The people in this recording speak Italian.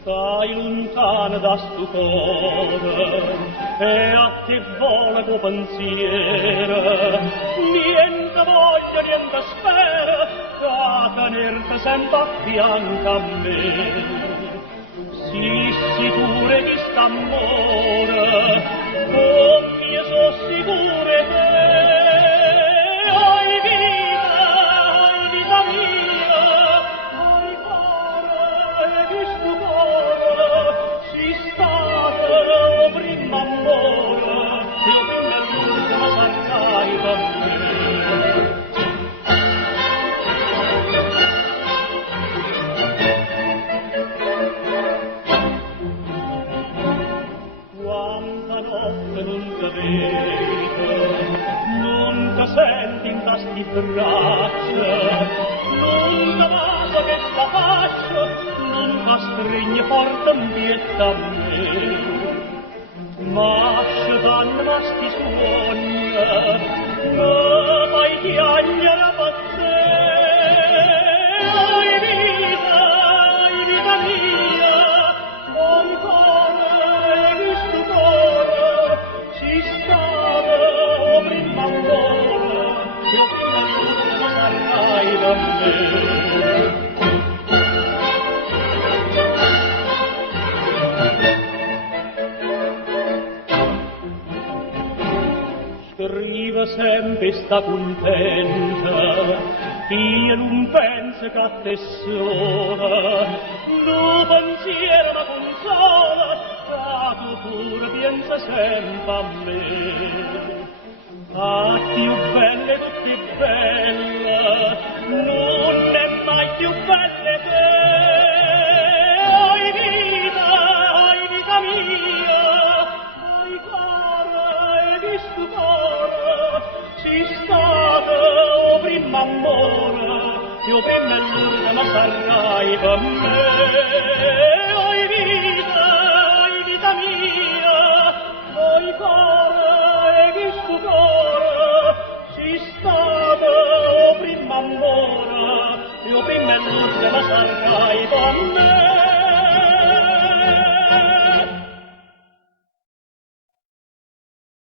Stai lontana da stupore e a te volevo pensiero, niente voglio, niente spero, da tenerti sempre a fianco a me. Sii sicure di st'amore, con io so sicure te. Oi vita mia, oi cuore, di stupore, si state o prima amore, io prima l'ultima sarai per me. Quanta notte non ti vedo, non ti senti in tasti braccia, non ti vaso che sta faccia, non ti stringe forte in pietta a me. Ma scetanno ma sti suoni, ma fai chiagliare per te. Oi vita mia, oi cuore, di stupore, si stava o prima ancora, io prima l'ultima sarai per me. Scrive sempre sta contenta, io non penso che a te sola, no pensiero ma consola, che tu pure pensa sempre a me. Ah, più belle tutte belle, non è mai più belle te. Oi vita mia, oi cuore, di stupore, si state o prima amore, io prima e l'ultima sarai per me. Oi vita mia, oi cuore, di stupore, si state o prima amore, io prima e l'ultima sarai per me.